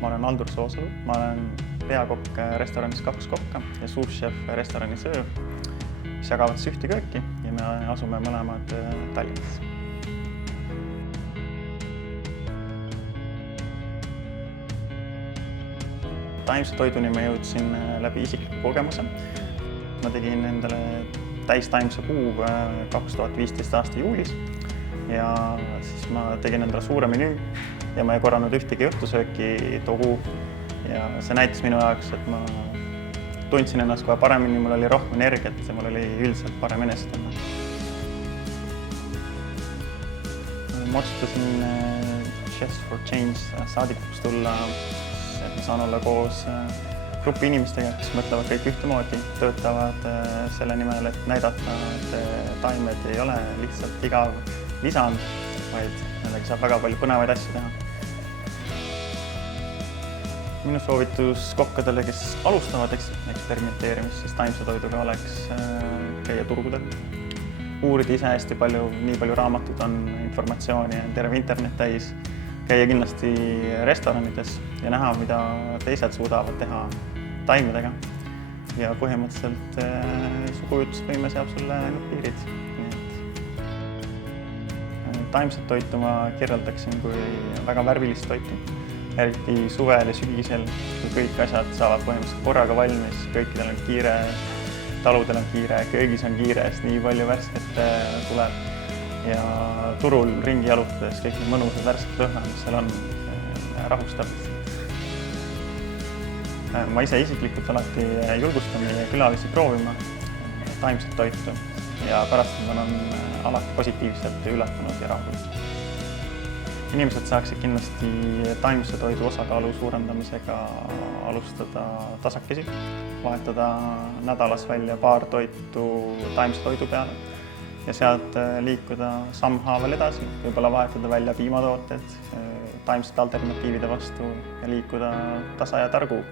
Ma olen Aldur Soosalu, ma olen peakokk restoranis Kaks Kokka ja suušef restoranis Öö, mis jagavad ühte kööki ja me asume mõlemad Tallinnas. Taimse toiduni ma jõudsin läbi isikliku kogemuse. Ma tegin endale täistaimse kuu 2015 aasta juulis ja siis ma tegin endale suure menüü ja ma ei korranud ühtegi õhtusööki too kuu. Ja see näitas minu jaoks, et ma tundsin ennast kohe paremini, mul oli rohkem energiat ja mul oli üldiselt parem enesetunne. Ma otsustasin Chefs for Change saadikuks tulla, et ma saan olla koos grupi inimestega, kes mõtlevad kõik ühtemoodi, töötavad selle nimel, et näidata, et taimed ei ole lihtsalt igav lisand, vaid nendega saab väga palju põnevaid asju teha. Minu soovitus kokkadele, kes alustavad eksperimenteerimist, siis taimse toiduga oleks käia turgudel. Uurida ise hästi palju, nii palju raamatud on, informatsiooni on terve internet täis. Käia kindlasti restoranides ja näha, mida teised suudavad teha taimedega. Ja põhimõtteliselt sugujutusvõime seab sulle piirid. Taimset toitu ma kirjeldaksin kui väga värvilist toitu. Eriti suvel ja sügisel, kui kõik asjad saavad põhimõtteliselt korraga valmis, kõikidel on kiire, taludel on kiire, köögis on kiire, sest nii palju värsket tuleb. Ja turul ringi jalutades kõik need mõnusad värsked lõhnad, mis seal on, rahustab. Ma ise isiklikult alati julgustan meie külalisi proovima taimset toitu ja pärast nad on alati positiivselt üllatunud ja rahul. Inimesed saaksid kindlasti taimse toidu osakaalu suurendamisega alustada tasakesi, vahetada nädalas välja paar toitu taimse toidu peale ja sealt liikuda sammhaaval edasi, võib-olla vahetada välja piimatooted taimsete alternatiivide vastu ja liikuda tasa ja targu